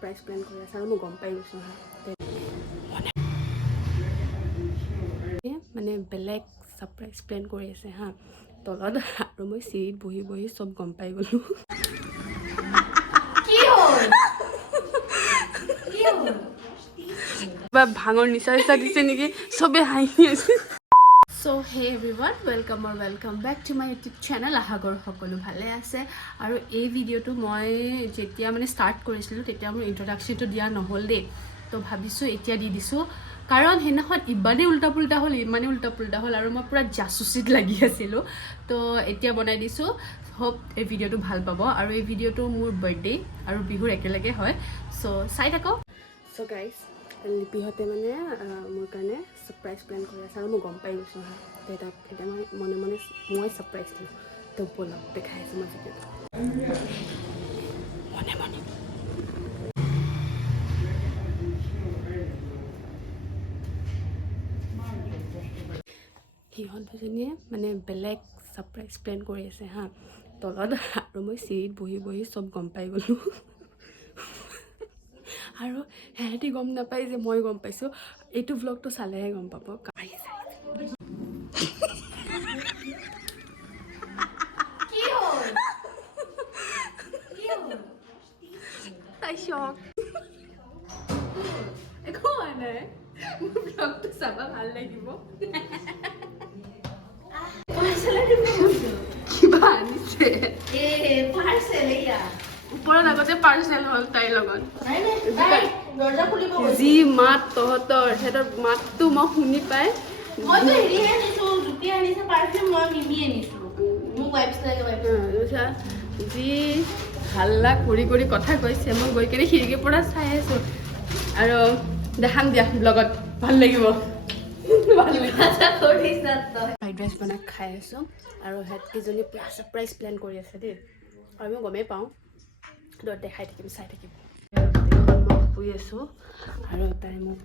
Surprise plan কৰি আছে আৰু মই গম পাই গৈছোঁ হা মানে বেলেগ সাৰপ্ৰাইজ প্লেন কৰি আছে হা তলত আৰু মই চিৰিত বহি বহি চব গম পাই গ'লোঁ বা ভাঙৰ নিচা নিচা দিছে নেকি চবে হাঁহি আছে So hey everyone, welcome back to my YouTube channel. আহাগৰ সকলো ভালে আছে আৰু এই ভিডিঅ'টো মই যেতিয়া মানে ষ্টাৰ্ট কৰিছিলোঁ তেতিয়া মোৰ ইন্ট্ৰডাকশ্যনটো দিয়া নহ'ল দেই তো ভাবিছোঁ এতিয়া দি দিছোঁ কাৰণ সেইদিনাখন ইমানেই উল্টা পুল্টা হ'ল আৰু মই পুৰা জাচুচিত লাগি আছিলোঁ তো এতিয়া বনাই দিছোঁ হোপ এই ভিডিঅ'টো ভাল পাব আৰু এই ভিডিঅ'টো মোৰ বাৰ্থডে আৰু বিহুৰ একেলগে হয় চ' চাই থাকক চ' গাইজ লিপিহঁতে মানে মোৰ কাৰণে সাৰপ্ৰাইজ প্লেন কৰি আছে আৰু মই গম পাই গৈছোঁ হা এতিয়া মই মনে মই সাৰপ্ৰাইজ দিওঁ তো ব'লক দেখাই আছোঁ মই ভিডিঅ'টো মনে সিহঁত দুজনীয়ে মানে বেলেগ সাৰপ্ৰাইজ প্লেন কৰি আছে হা তলত আৰু মই চিৰিত বহি বহি চব গম পাই গ'লোঁ আৰু সিহঁতি গম নাপায় যে মই গম পাইছোঁ এইটো ভ্লগটো চালেহে গম পাব তাই শক একো হোৱা নাই মোৰ ভ্লগটো চাব ভাল লাগিব কিবা আনিছে ওপৰত আগতে পাৰ্চেল হ'ল তাইৰ লগত যি মাত তহঁতৰ সিহঁতৰ মাতটো মই শুনি পাই যি হাল্লা কৰি কৰি কথা কৈছে মই গৈ কিনে খিৰিকীৰ পৰা চাই আছোঁ আৰু দেখাম দিয়া ব্লগত ভাল লাগিব ফ্ৰাইড ৰাইচ বনাই খাই আছোঁ আৰু সিহঁতকেইজনী পুৰা ছাৰপ্ৰাইজ প্লেন কৰি আছে দেই আৰু মই গমেই পাওঁ দেখাই থাকিম চাই থাকিম মই শুই আছোঁ আৰু তাই মোক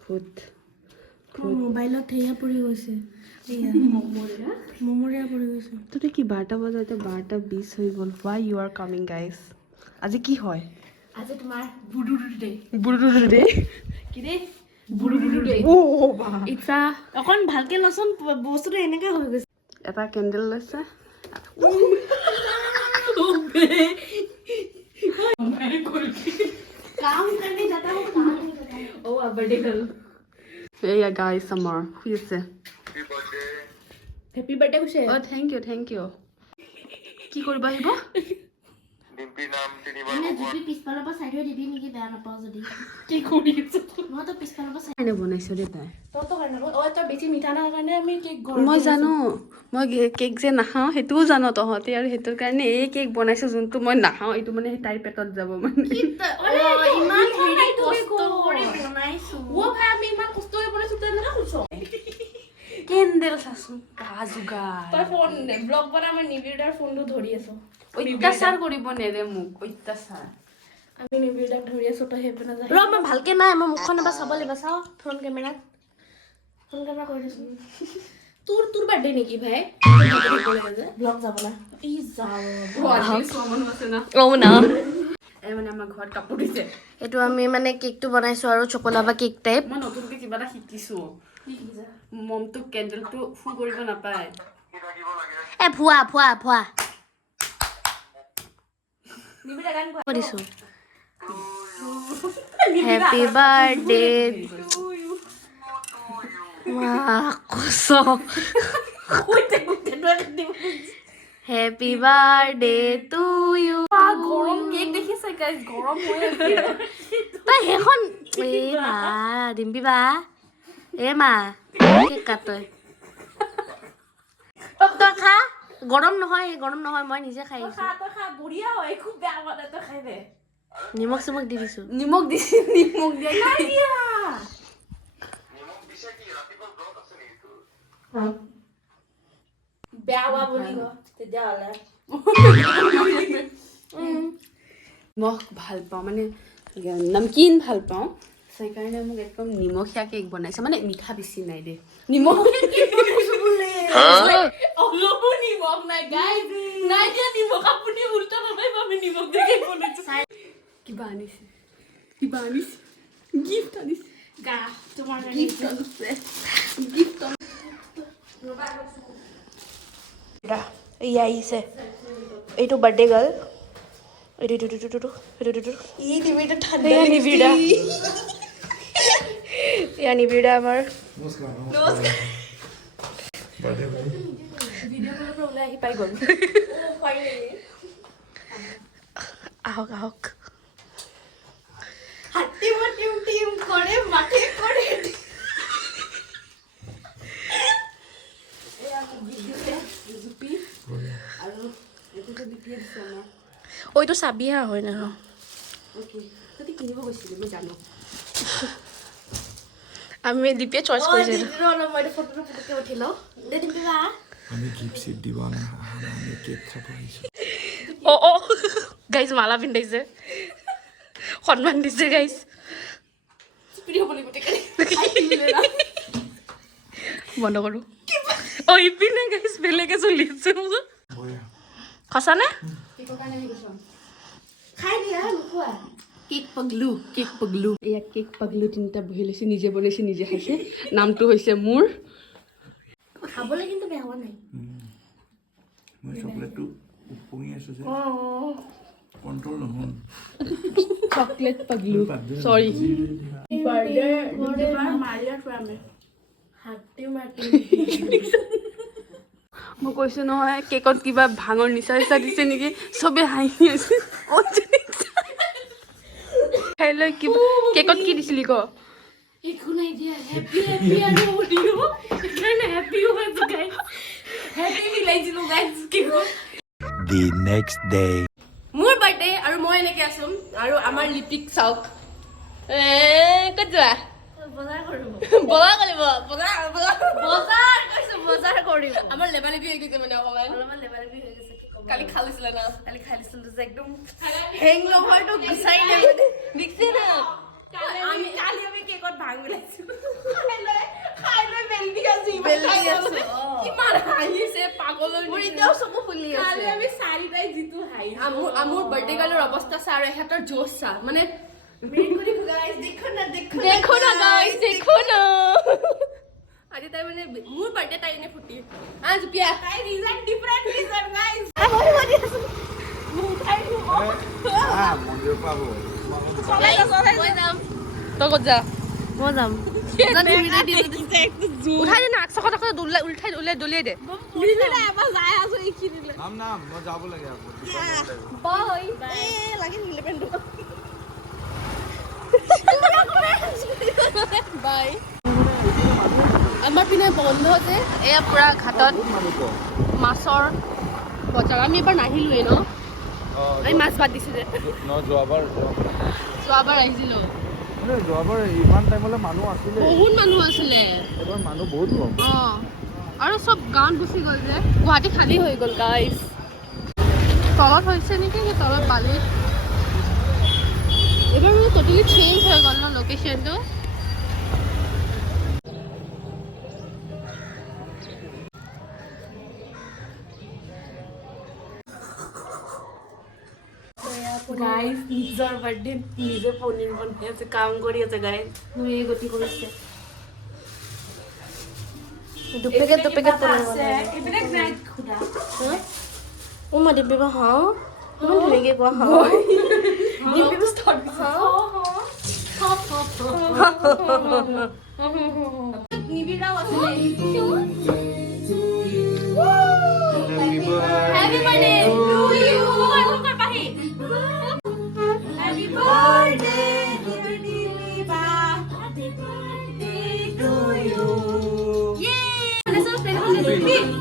ভূত মোবাইলত সেয়া পৰি গৈছে মমৰীয়া পৰি গৈছে তোতে কি 12টা বজাতে 12:20 হৈ গ'ল why you are coming guys আজি কি হয় আজি তোমাৰ বুডুডু ডে কি দে বুডুডু ডে ও বা ইটছা অকন ভালকে লচোন বস্তুটো এনেকা হৈ গৈছে এটা কেন্ডেল লৈছে काम करने जाता हूँ ओ बर्थडे गर्ल या गाइस समर हुई से हैप्पी बर्थडे कुछ ओ थैंक यू কি কৰিব আহিব ডিম্পি নাম তিনিবাৰ ডিম্পি পিছফালৰ পৰা সাইড হৈ দিবি নেকি বেয়া নাপাও যদি কি কৰি আছো মই তো পিছফালৰ পৰা সাইড বনাইছো দে তাই তো কাৰণে ও তো বেছি মিঠা না কাৰণে আমি কেক গৰম মই জানো মই কেক যে নাখাওঁ সেইটোও জানো তহঁতে আৰু সেইটোৰ কাৰণে এই কেক বনাইছো যোনটো মই নাখাওঁ এইটো মানে তাইৰ পেটত যাব মানে ইমান হেৰি কষ্ট কৰি বনাইছো ও ভাই আমি ইমান কষ্ট কৰি বনাইছো তই না খুছো কেন্ডেল চাচোন কাজুগা তই ফোন ব্লগ বনা মই নিবিৰদাৰ ফোনটো ধৰি আছো অত্যাচাৰ কৰিব নেৰে মোক অত্যাচাৰ আমি নিবিৰদাক ধৰি আছো তই হেপ না যায় ৰ মই ভালকে নাই মই মুখখন এবাৰ চাব লাগিব চাও ফ্ৰন্ট কেমেৰা কৰি দিছো তোৰ বাৰ্থডে নেকি ভাই ব্লগ যাব না ই যাও আজি সোমন আছে না ও না এই মানে আমাৰ ঘৰত কাপোৰ দিছে এটো আমি মানে কেকটো বনাইছো আৰু চকলাবা কেক টাইপ মই নতুনকে কিবা এটা শিকিছো মমটো কেন্ডেলটো ফুল কৰিব নাপায় এ ভুৱা নিবিৰা গান কৰিছো হ্যাপি বাৰ্থডে টু ইউ ওয়া কসো কইতে হ্যাপি বাৰ্থডে টু ইউ গৰম কেক দেখিছে গাইস গৰম হৈ আছে তাই হেখন এ মা ডিম্পি বা এ মা কেক কাটই তই খা গৰম নহয় মই নিজে খাই আছো খা বঢ়িয়া হয় খুব বেয়া বনাই তই খাই দে নিমখ দি দিছো নিমখ দিয়া নাই দিয়া নিমখ দিছে কি ৰাতিপুৱা ব্লগ আছে নেকি তোৰ বেয়া হোৱা বুলি ক তেতিয়া হলে মই ভাল পাওঁ মানে নমকিন ভাল পাওঁ সেইকাৰণে মোক একদম নিমখীয়া কেক বনাইছে মানে মিঠা বেছি নাই দে নিমখ অলপো নিমখ নাই গাইজ নাই দিয়া নিমখ আপুনি উল্টা নকৰিব আমি নিমখ দি কেক বনাইছো কিবা আনিছে গিফট আনিছে গা তোমাৰ গিফট আনিছে গিফট আহিছে এইটো বাৰ্থডে গাৰ্ল এইটো ঠাণ্ডা নিবিড়া এয়া নিবিড়া আমাৰ ভিডিঅ' কলৰ পৰা ওলাই আহি পাই গ'ল আহক আহক হাতী টিম কৰে মাকে কৰে ওইটো চাবিহা হয় না কিনিব গৈছিলো মই জানো আমি দীপে চইচ কৰিছিলো আমি গিফট সিট দিব না আমি কেক খাব আহিছো ও গাইজ মালা পিন্ধাইছে সন্মান দিছে গাইজ বন্ধ কৰো ও ইপিনে গাইজ বেলেগে চলি আছে সঁচা নে কেক পগলু এয়া কেক পগলু তিনিটা বহি লৈছে নিজে বনাইছে নিজে খাইছে নামটো হৈছে মোৰ খাবলৈ কিন্তু বেয়া হোৱা নাই মই চকলেটটো উপঙি আছো যে কন্ট্ৰোল নহয় চকলেট পগলু সৰি বাৰ্থডে মাৰিয়া ফ্ৰামে হাতী মাটি মই কৈছো নহয় কেকত কিবা ভাঙৰ নিচা দিছে নেকি চবে হাঁহি আছে হেল্ল কিবা কেকত কি দিছিলি ক একো নাই দিয়া হেপি আৰু দিও এখানে হেপি হৈ গাইস হেপি মিলাইছিলো গাইস কেকত the next day মোৰ বাৰ্থডে আৰু মই এনেকে আছম আৰু আমাৰ লিপিক চাওক ক'ত যোৱা বজাৰ কৰিব আমাৰ লেবালিবি হৈ গৈছে মানে অলপমান লেবালিবি হৈ গৈছে কালি খালিছিলে না কালি খালিছিল যে একদম হেং লভাৰটো গুছাই নাই দেখছে না আমি কেকত ভাং মিলাইছো খাই লৈ বেলবি আছো কিমান হাঁহিছে পাগলৰ মোৰ এতিয়াও চকু ফুলি আছে কালি আমি চাৰিটাই জিতু হাঁহি মোৰ বাৰ্থডে গাৰ্লৰ অৱস্থা চা আৰু এহেতৰ জোছ চা মানে देखो ना गाइस देखो ना आज ताई मैंने मोर बर्थडे ताई ने फुटी आज पिया ताई रीजन डिफरेंट रीजन गाइस মন্দিৰ পাব মই যাম তো কত যা মই যাম জানি মিনি দি উঠাই দে না 100 টকা উঠাই দলিয়াই দে মিনি না এবাৰ যায় আছো এইখিনিলে নাম মই যাব লাগে আকৌ বাই এ লাগি নিলে পেন্ডু বাই আমাৰ পিনে বন্ধ যে এয়া পুৰা ঘাটত মাছৰ বজাৰ আমি এবাৰ নাহিলোৱে ন আমি মাছ বাদ দিছো যে যোৱাবাৰ আহিছিলো যোৱাবাৰ ইমান টাইমলৈ মানুহ আছিলে বহুত মানুহ আছিলে এবাৰ মানুহ বহুত কম আৰু চব গাঁৱত গুচি গ'ল যে গুৱাহাটী খালী হৈ গ'ল গাইজ তলত হৈছে নেকি কি তলত বালিত এবাৰ মানে টটেলি চেঞ্জ হৈ গ'ল ন লোকেশ্যনটো গাইজ নিজৰ বাৰ্থডে নিজে পনীৰ বনাই আছে কাম কৰি আছে গাইজ মোৰ এই গতি কৰিছে দুপেকেট পনীৰ বনাই এইবিলাক যাই খুদা ও মা দিবি বা হা ইমান ধুনীয়াকৈ কোৱা হা দিবি ষ্টাৰ্ট হা নিবিড়াও আছে হ্যাপি বাৰ্থডে টু ইউ এখন কৰ পাহি happy birthday Nibira happy birthday to you ইয়ে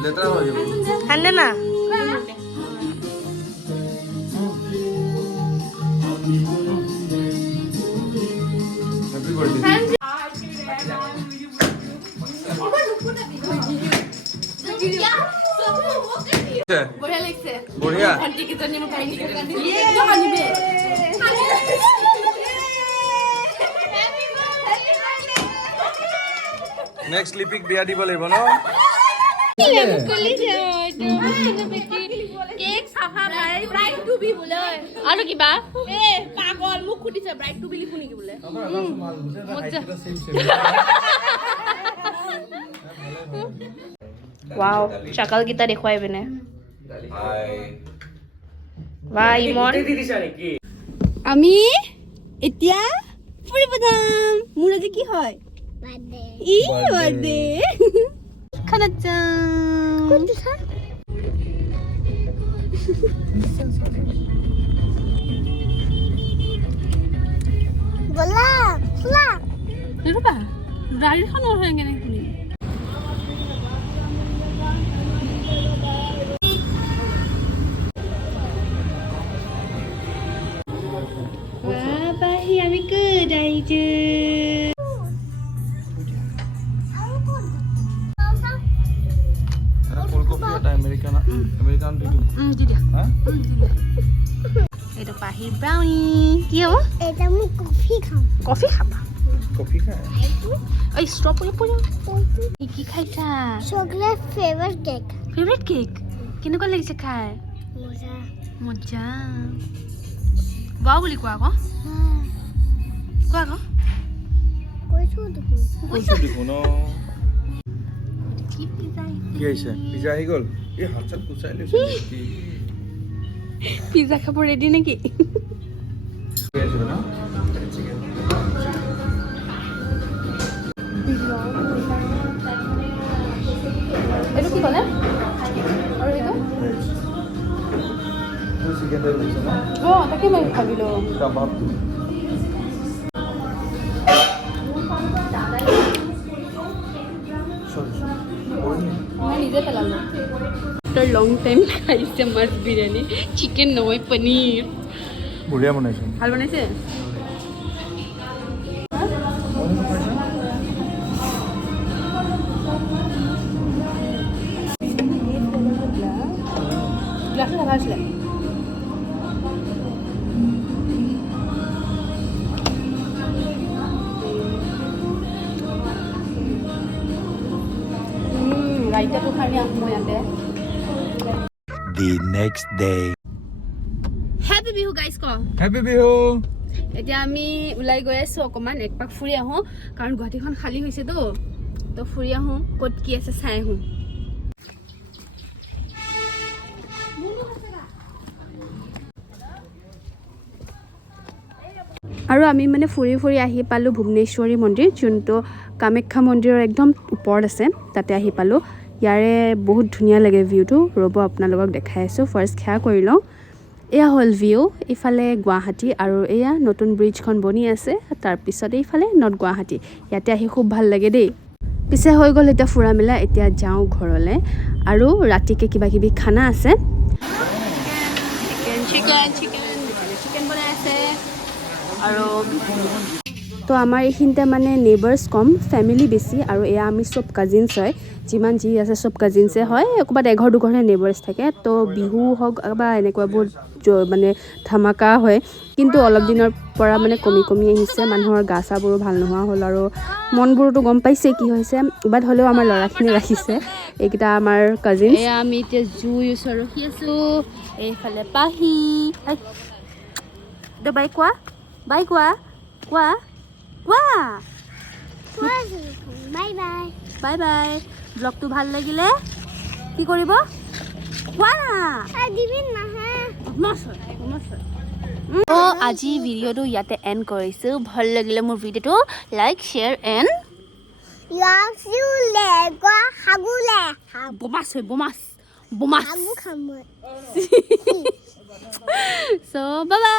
লেতেৰা হৈ যাব হান্নে না হ্যাপি বার্থডে বঢ়িয়া লাগিছে বঢ়িয়া ভণ্টি কিজনী মোক কাহিনী আনিবে নেক্সট লিপিক বিয়া দিব লাগিব ন কেক চাফা ভাই প্ৰাইজ টু বি বোলে আৰু কিবা এ পাগল সুধিছে ব্ৰাইডটো বুলি শুনি কি বোলে ৱাও চাকাল গীতা দেখুৱাই পিনে বা ইমন আমি এতিয়া ফুৰিব যাম মোৰ আজি কি হয় বাৰ্থডে খানা যাম বলা ফুলা ৰবা গাড়ীখন হয় কেনে শুনি বাবাহি আমি কুদাইছো আমেৰিকান দি দিয়া এইটো পাহি ব্ৰাউনি কি হ'ব এটা মই কফি খাম কফি খাবা কফি খায় এই ষ্ট্ৰবেৰী পুৰি কি খাইছা চকলেট ফেভাৰিট কেক কেনেকুৱা লাগিছে খাই মজা মজা বাও বুলি কোৱা আকৌ কোৱা আকৌ কৈছো দেখোন কি পিজ্জা কি আহিছে পিজ্জা আহি গ'ল এই হাত চাত কুচাই লৈছে নেকি পিজ্জা খাব ৰেডি নেকি এইটো কি ক'লে আৰু এইটো তাকে মই ভাবিলোঁ মই নিজে পেলালোঁ লং টাইম খাইছে মাছ বিৰিয়ানী চিকেন নহয় পনীৰ বঢ়িয়া বনাইছে ভাল বনাইছে গ্লাছটো দেখা আছিলে ৰাইতাটো খাই মই ইয়াতে The next day. Happy Bihu guys ক Happy বিহু এতিয়া আমি ওলাই গৈ আছোঁ অকণমান এক পাক ফুৰি আহোঁ কাৰণ গুৱাহাটীখন খালী হৈছেতো তো ফুৰি আহোঁ ক'ত কি আছে চাই আহোঁ আৰু আমি মানে ফুৰি ফুৰি আহি পালোঁ ভুৱনেশ্বৰী মন্দিৰ যোনটো কামাখ্যা মন্দিৰৰ একদম ওপৰত আছে তাতে আহি পালোঁ ইয়াৰে বহুত ধুনীয়া লাগে ভিউটো ৰ'ব আপোনালোকক দেখাই আছোঁ ফাৰ্ষ্ট সেয়া কৰি লওঁ এয়া হ'ল ভিউ ইফালে গুৱাহাটী আৰু এয়া নতুন ব্ৰিজখন বনি আছে তাৰপিছত এইফালে নৰ্থ গুৱাহাটী ইয়াতে আহি খুব ভাল লাগে দেই পিছে হৈ গ'ল এতিয়া ফুৰা মেলা এতিয়া যাওঁ ঘৰলৈ আৰু ৰাতিকে কিবা কিবি খানা আছে চিকেন বনাই আছে আৰু তো আমাৰ এইখিনিতে মানে নেইবাৰ্ছ কম ফেমিলি বেছি আৰু এয়া আমি চব কাজিনছ হয় যিমান যি আছে চব কাজিনছে হয় ক'ৰবাত এঘৰ দুঘৰহে নেইবাৰ্ছ থাকে তো বিহু হওক বা এনেকুৱা বহুত মানে ধামাকা হয় কিন্তু অলপ দিনৰ পৰা মানে কমি আহিছে মানুহৰ গা চাবোৰো ভাল নোহোৱা হ'ল আৰু মনবোৰতো গম পাইছে কি হৈছে বাট হ'লেও আমাৰ ল'ৰাখিনি ৰাখিছে এইকেইটা আমাৰ কাজিনছ এয়া আমি এতিয়া জুই ওচৰত ৰখি আছোঁ এইফালে পাহি বাই কোৱা বাই কোৱা কোৱা কোৱা বাই বাই বাই বাই ব্লগটো ভাল লাগিলে কি কৰিব কোৱা না দিবি নাহে আজি ভিডিঅ'টো ইয়াতে এণ্ড কৰিছোঁ ভাল লাগিলে মোৰ ভিডিঅ'টো লাইক শ্বেয়াৰ এণ্ড বোমাছ চ' বাই বাই